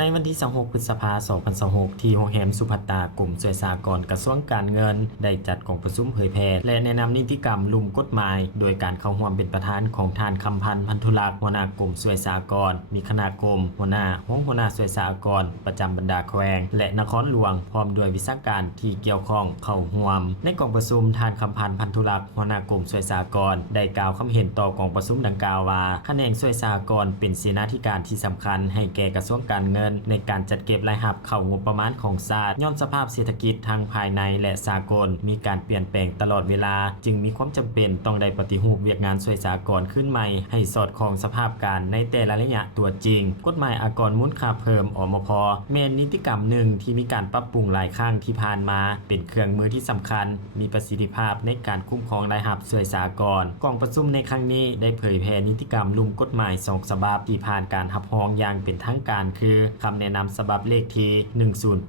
ในวันที่26พฤษภาคม2026ที่โรงแรมสุภัตตากลุ่มช่วยสหกรณ์กระทรวงการเงินได้จัดกองประชุมเผยแพร่และแนะนำนิติกรรมลุ่มกฎหมายโดยการเข้าร่วมเป็นประธานของท่านคำพันธ์พันธุลักษณ์หัวหน้ากลุ่มช่วยสหกรณ์มีคณะกรมหัวหน้าช่วยสหกรณ์ประจำบรรดาแขวงและนครหลวงพร้อมด้วยวิชาการที่เกี่ยวข้องเข้าร่วมในกองประชุมท่านคำพันธ์พันธุลักษณ์หัวหน้ากลุ่มช่วยสหกรณ์ได้กล่าวคำเห็นต่อกองประชุมดังกล่าวว่าคะแนนช่วยสหกรณ์เป็นเสนาธิการที่สำคัญให้แก่กระทรวงการเงินในการจัดเก็บรายรับเข้างบประมาณของชาติย้อนสภาพเศรษฐกิจทางภายในและสากลมีการเปลี่ยนแปลงตลอดเวลาจึงมีความจำเป็นต้องได้ปฏิรูปเวียกงานช่วยสากลขึ้นใหม่ให้สอดคล้องสภาพการในแต่ละระยะตัวจริงกฎหมายอากรมูลค่าเพิ่มอมพ.แม่นนิติกรรมหนึ่งที่มีการปรับปรุงหลายครั้งที่ผ่านมาเป็นเครื่องมือที่สำคัญมีประสิทธิภาพในการคุ้มครองรายรับช่วยสากลกองประชุมในครั้งนี้ได้เผยแพร่นิติกรรมลุ่มกฎหมาย2ฉบับที่ผ่านการรับรองอย่างเป็นทางการคือคำแนะนำฉบับเลขที่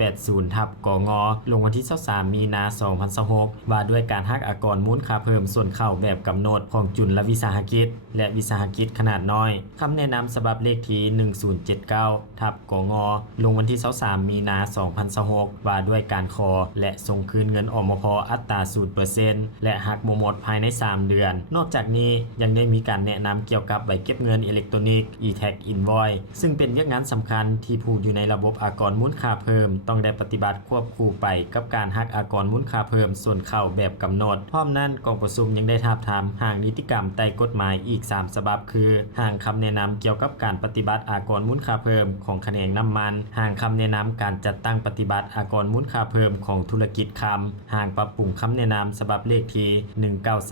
1080/กงลงวันที่23มีนาคม2026ว่าด้วยการหักอากรมูลค่าเพิ่มส่วนเข้าแบบกำหนดของจุลวิสาหกิจและวิสาหกิจขนาดน้อยคำแนะนำฉบับเลขที่1079/กงลงวันที่23มีนาคม2026ว่าด้วยการขอและส่งคืนเงินอมพ.อัตรา 0% และหักบ่หมดภายใน3เดือนนอกจากนี้ยังได้มีการแนะนำเกี่ยวกับใบเก็บเงินอิเล็กทรอนิกส์ e-tax invoice ซึ่งเป็นเรื่องงานสำคัญที่ผู้อยู่ในระบบอากรมูลค่าเพิ่มต้องได้ปฏิบัติควบคู่ไปกับการหักอากรมูลค่าเพิ่มส่วนเข้าแบบกำหนดพร้อมนั้นกองประชุมยังได้ทาบทามห่างนิติกรรมใต้กฎหมายอีก3ฉบับคือห่างคำแนะนำเกี่ยวกับการปฏิบัติอากรมูลค่าเพิ่มของแขนงน้ำมันห่างคำแนะนำการจัดตั้งปฏิบัติอากรมูลค่าเพิ่มของธุรกิจคำห่างปรับปรุงคำแนะนำฉบับเลขที่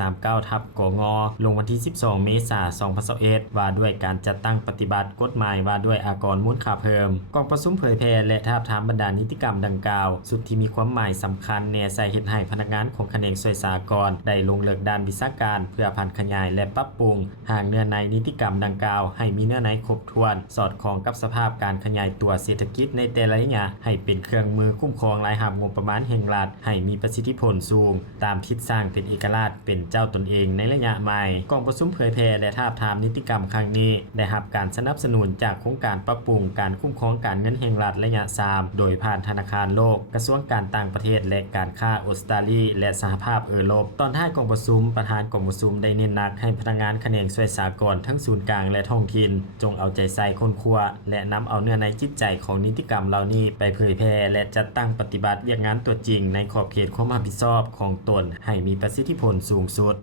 1939/กงลงวันที่12เมษายน2021ว่าด้วยการจัดตั้งปฏิบัติกฎหมายว่าด้วยอากรมูลค่าเพิ่มกองประชุมเผยแพร่และทาบทามบรรดานิติกรรมดังกล่าวสุดที่มีความหมายสำคัญแน่ใส่เฮ็ดให้พนักงานของแขนงช่วยสหกรณ์ได้ลงเลิกด้านวิชาการเพื่อพันขยายและปรับปรุงห่างเนื้อในนิติกรรมดังกล่าวให้มีเนื้อในครบถ้วนสอดคล้องกับสภาพการขยายตัวเศรษฐกิจในแต่ละระยะให้เป็นเครื่องมือคุ้มครองรายรับงบประมาณแห่งรัฐให้มีประสิทธิผลสูงตามทิศสร้างเป็นเอกราชเป็นเจ้าตนเองในระยะใหม่กองประชุมเผยแพร่และทาบทามนิติกรรมครั้งนี้ได้รับการสนับสนุนจากโครงการปรับปรุงการคุ้มครองการเงินแห่งรัฐระยะ3โดยผ่านธนาคารโลกกระทรวงการต่างประเทศและการค้าออสเตรเลียและสหภาพยุโรปตอนท้ายกองประชุมประธานกองประชุมได้เน้นหนักให้พนักงานแขนงช่วยสหกรณ์ทั้งศูนย์กลางและท้องถิ่นจงเอาใจใส่คนครัวและนำเอาเนื้อในจิตใจของนิติกรรมเหล่านี้ไปเผยแพร่และจัดตั้งปฏิบัติเรียกงานตัวจริงในขอบเขตความรับผิดชอบของตนให้มีประสิทธิผลสูงสุด